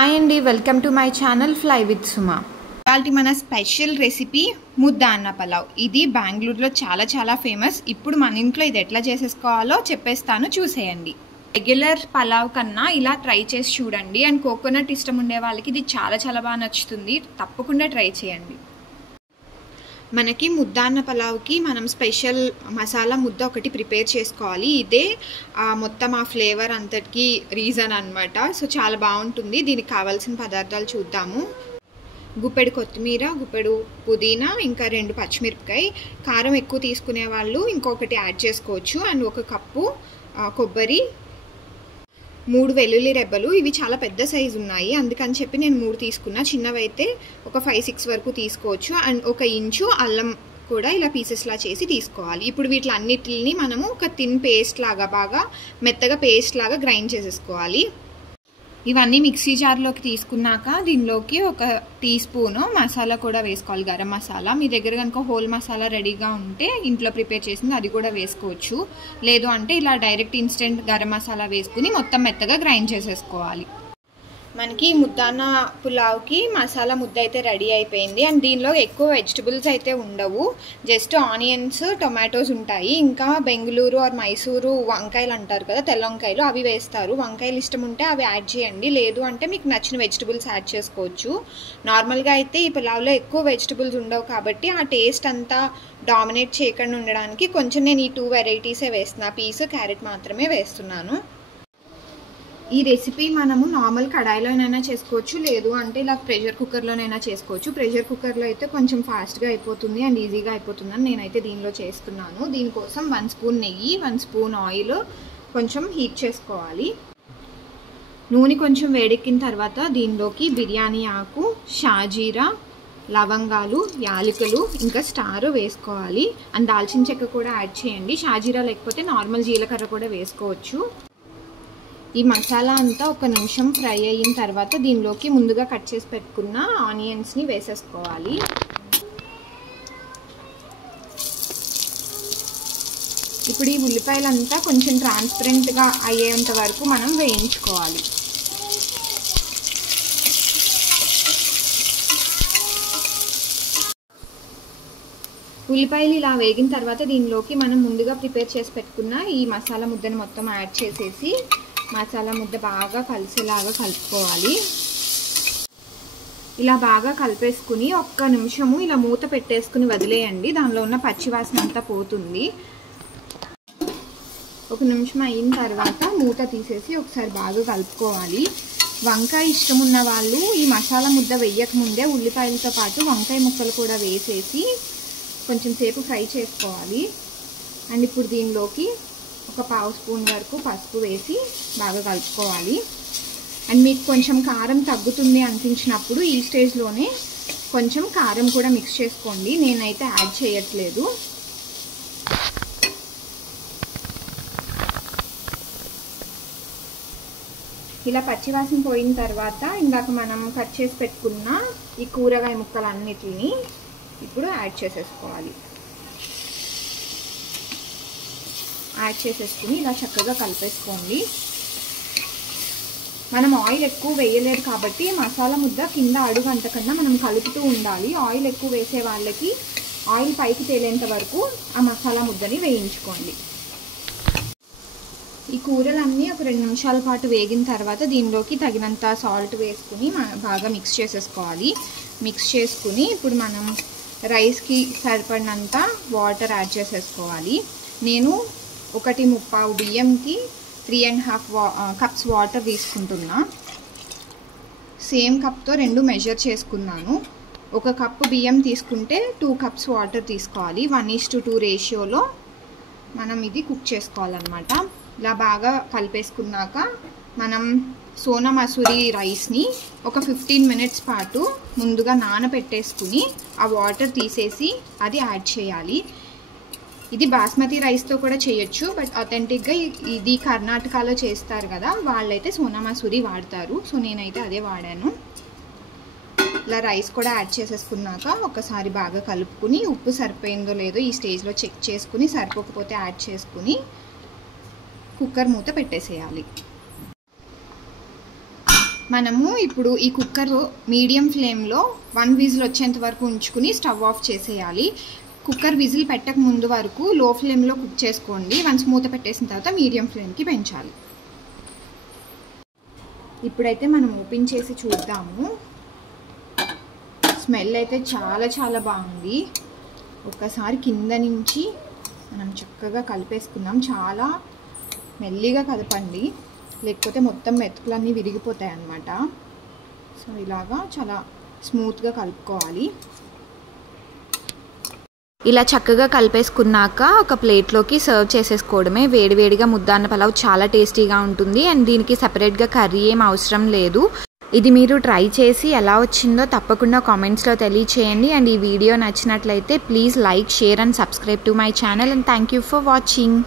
Hi అండి, welcome to my channel fly with Suma. ఇవాళ మన స్పెషల్ రెసిపీ ముద్ద అన్న పలావ్. ఇది బెంగళూరులో చాలా ఫేమస్. ఇప్పుడు మన ఇంట్లో ఇది ఎట్లా చేసేసుకోవాలో చెప్పేస్తాను, చూసేయండి. రెగ్యులర్ పలావ్ కన్నా ఇలా ట్రై చేసి చూడండి. అండ్ కోకోనట్ ఇష్టం ఉండే వాళ్ళకి ఇది చాలా బాగా నచ్చుతుంది. తప్పకుండా ట్రై చేయండి. మనకి ముద్ద అన్న పలావ్కి మనం స్పెషల్ మసాలా ముద్ద ఒకటి ప్రిపేర్ చేసుకోవాలి. ఇదే మొత్తం ఆ ఫ్లేవర్ అంతటికి రీజన్ అనమాట. సో చాలా బాగుంటుంది. దీనికి కావాల్సిన పదార్థాలు చూద్దాము. గుప్పెడు కొత్తిమీర, గుప్పెడు పుదీనా, ఇంకా 2 పచ్చిమిరపకాయ. కారం ఎక్కువ తీసుకునే వాళ్ళు ఇంకొకటి యాడ్ చేసుకోవచ్చు. అండ్ 1 కప్పు కొబ్బరి, 3 వెల్లుల్లి రెబ్బలు. ఇవి చాలా పెద్ద సైజు ఉన్నాయి, అందుకని చెప్పి నేను 3 తీసుకున్నా. చిన్నవైతే ఒక 5-6 వరకు తీసుకోవచ్చు. అండ్ 1 ఇంచు అల్లం కూడా ఇలా పీసెస్లా చేసి తీసుకోవాలి. ఇప్పుడు వీటిలన్నిటిని మనము ఒక థిన్ పేస్ట్ లాగా, బాగా మెత్తగా పేస్ట్ లాగా గ్రైండ్ చేసేసుకోవాలి. ఇవన్నీ మిక్సీ జార్లోకి తీసుకున్నాక దీనిలోకి 1 టీ స్పూను మసాలా కూడా వేసుకోవాలి, గరం మసాలా. మీ దగ్గర కనుక హోల్ మసాలా రెడీగా ఉంటే ఇంట్లో ప్రిపేర్ చేసింది అది కూడా వేసుకోవచ్చు. లేదు అంటే ఇలా డైరెక్ట్ ఇన్స్టెంట్ గరం మసాలా వేసుకుని మొత్తం మెత్తగా గ్రైండ్ చేసేసుకోవాలి. మనకి ముద్దాన్న పులావ్కి మసాలా ముద్ద అయితే రెడీ అయిపోయింది. అండ్ దీనిలో ఎక్కువ వెజిటబుల్స్ అయితే ఉండవు, జస్ట్ ఆనియన్స్, టొమాటోస్ ఉంటాయి. ఇంకా బెంగళూరు ఆర్ మైసూరు వంకాయలు అంటారు కదా, తెల్ల వంకాయలు, అవి వేస్తారు. వంకాయలు ఇష్టం ఉంటే అవి యాడ్ చేయండి, లేదు అంటే మీకు నచ్చిన వెజిటబుల్స్ యాడ్ చేసుకోవచ్చు. నార్మల్గా అయితే ఈ పులావ్లో ఎక్కువ వెజిటబుల్స్ ఉండవు కాబట్టి ఆ టేస్ట్ అంతా డామినేట్ చేయకుండా ఉండడానికి కొంచెం నేను ఈ 2 వెరైటీసే వేస్తున్నా. పీస్, క్యారెట్ మాత్రమే వేస్తున్నాను. ఈ రెసిపీ మనము నార్మల్ కడాయిలోనైనా చేసుకోవచ్చు, లేదు అంటే ఇలా ప్రెషర్ కుక్కర్లోనైనా చేసుకోవచ్చు. ప్రెషర్ కుక్కర్లో అయితే కొంచెం ఫాస్ట్గా అయిపోతుంది అండ్ ఈజీగా అయిపోతుందని నేనైతే దీనిలో చేస్తున్నాను. దీనికోసం 1 స్పూన్ నెయ్యి, 1 స్పూన్ ఆయిల్ కొంచెం హీట్ చేసుకోవాలి. నూనె కొంచెం వేడెక్కిన తర్వాత దీనిలోకి బిర్యానీ ఆకు, షాజీరా, లవంగాలు, యాలకులు, ఇంకా స్టార్ వేసుకోవాలి. అండ్ దాల్చిన చెక్క కూడా యాడ్ చేయండి. షాజీరా లేకపోతే నార్మల్ జీలకర్ర కూడా వేసుకోవచ్చు. ఈ మసాలా అంతా 1 నిమిషం ఫ్రై అయిన తర్వాత దీనిలోకి ముందుగా కట్ చేసి పెట్టుకున్న ఆనియన్స్ని వేసేసుకోవాలి. ఇప్పుడు ఈ ఉల్లిపాయలంతా కొంచెం ట్రాన్స్పరెంట్గా అయ్యేంత వరకు మనం వేయించుకోవాలి. ఉల్లిపాయలు ఇలా వేగిన తర్వాత దీనిలోకి మనం ముందుగా ప్రిపేర్ చేసి పెట్టుకున్న ఈ మసాలా ముద్దను మొత్తం యాడ్ చేసేసి మసాలా ముద్ద బాగా కలిసేలాగా కలుపుకోవాలి. ఇలా బాగా కలిపేసుకుని 1 నిమిషము ఇలా మూత పెట్టేసుకుని వదిలేయండి. దానిలో ఉన్న పచ్చివాసన అంతా పోతుంది. 1 నిమిషం అయిన తర్వాత మూత తీసేసి ఒకసారి బాగా కలుపుకోవాలి. వంకాయ ఇష్టం ఉన్న వాళ్ళు ఈ మసాలా ముద్ద వేయక ముందే ఉల్లిపాయలతో పాటు వంకాయ ముక్కలు కూడా వేసేసి కొంచెం సేపు ఫ్రై చేసుకోవాలి. అండ్ ఇప్పుడు దీనిలోకి 1 పావు స్పూన్ వరకు పసుపు వేసి బాగా కలుపుకోవాలి. అండ్ మీకు కొంచెం కారం తగ్గుతుంది అనిపించినప్పుడు ఈ స్టేజ్లోనే కొంచెం కారం కూడా మిక్స్ చేసుకోండి. నేనైతే యాడ్ చేయట్లేదు. ఇలా పచ్చివాసన పోయిన తర్వాత ఇందాక మనం కట్ చేసి పెట్టుకున్న ఈ కూరగాయ ముక్కలన్నిటిని ఇప్పుడు యాడ్ చేసేసుకోవాలి. యాడ్ చేసేసుకుని ఇలా చక్కగా కలిపేసుకోండి. మనం ఆయిల్ ఎక్కువ వేయలేదు కాబట్టి మసాలా ముద్ద కింద అడుగు అంటకన్నా మనం కలుపుతూ ఉండాలి. ఆయిల్ ఎక్కువ వేసే వాళ్ళకి ఆయిల్ పైకి తేలేంత వరకు ఆ మసాలా ముద్దని వేయించుకోండి. ఈ కూరలన్నీ ఒక 2 నిమిషాల పాటు వేగిన తర్వాత దీనిలోకి తగినంత సాల్ట్ వేసుకుని బాగా మిక్స్ చేసేసుకోవాలి. మిక్స్ చేసుకుని ఇప్పుడు మనం రైస్కి సరిపడినంత వాటర్ యాడ్ చేసేసుకోవాలి. నేను 1.25 బియ్యంకి 3.5 కప్స్ వాటర్ తీసుకుంటున్నా. సేమ్ కప్తో 2 మెజర్ చేసుకున్నాను. 1 కప్పు బియ్యం తీసుకుంటే 2 కప్స్ వాటర్ తీసుకోవాలి. 1:2 రేషియోలో మనం ఇది కుక్ చేసుకోవాలన్నమాట. ఇలా బాగా కలిపేసుకున్నాక మనం సోనా మసూరి రైస్ని ఒక 15 మినిట్స్ పాటు ముందుగా నానబెట్టేసుకుని ఆ వాటర్ తీసేసి అది యాడ్ చేయాలి. ఇది బాస్మతి రైస్తో కూడా చేయొచ్చు, బట్ అథెంటిక్గా ఇది కర్ణాటకలో చేస్తారు కదా, వాళ్ళైతే సోనా మసూరి వాడతారు. సో నేనైతే అదే వాడాను. ఇలా రైస్ కూడా యాడ్ చేసేసుకున్నాక ఒకసారి బాగా కలుపుకుని ఉప్పు సరిపోయిందో లేదో ఈ స్టేజ్లో చెక్ చేసుకుని, సరిపోకపోతే యాడ్ చేసుకుని కుక్కర్ మూత పెట్టేసేయాలి. మనము ఇప్పుడు ఈ కుక్కర్ మీడియం ఫ్లేమ్లో 1 విజిల్ వచ్చేంత వరకు ఉంచుకుని స్టవ్ ఆఫ్ చేసేయాలి. కుక్కర్ విజిల్ పెట్టక ముందు వరకు లో ఫ్లేమ్లో కుక్ చేసుకోండి. వన్స్ మూత పెట్టేసిన తర్వాత మీడియం ఫ్లేమ్కి పెంచాలి. ఇప్పుడైతే మనం ఓపెన్ చేసి చూద్దాము. స్మెల్ అయితే చాలా చాలా బాగుంది. ఒక్కసారి కింద నుంచి మనం చక్కగా కలిపేసుకుందాం. చాలా మెల్లిగా కలపండి, లేకపోతే మొత్తం మెతుకులన్నీ విరిగిపోతాయి అన్నమాట. సో ఇలాగా చాలా స్మూత్గా కలుపుకోవాలి. ఇలా చక్కగా కలిపేసుకున్నాక ఒక ప్లేట్లోకి సర్వ్ చేసేసుకోవడమే. వేడివేడిగా ముద్దాన్న పలావ్ చాలా టేస్టీగా ఉంటుంది. అండ్ దీనికి సపరేట్గా కర్రీ ఏం అవసరం లేదు. ఇది మీరు ట్రై చేసి ఎలా వచ్చిందో తప్పకుండా కామెంట్స్లో తెలియచేయండి. అండ్ ఈ వీడియో నచ్చినట్లయితే please like, share and subscribe to my channel. And thank you for watching.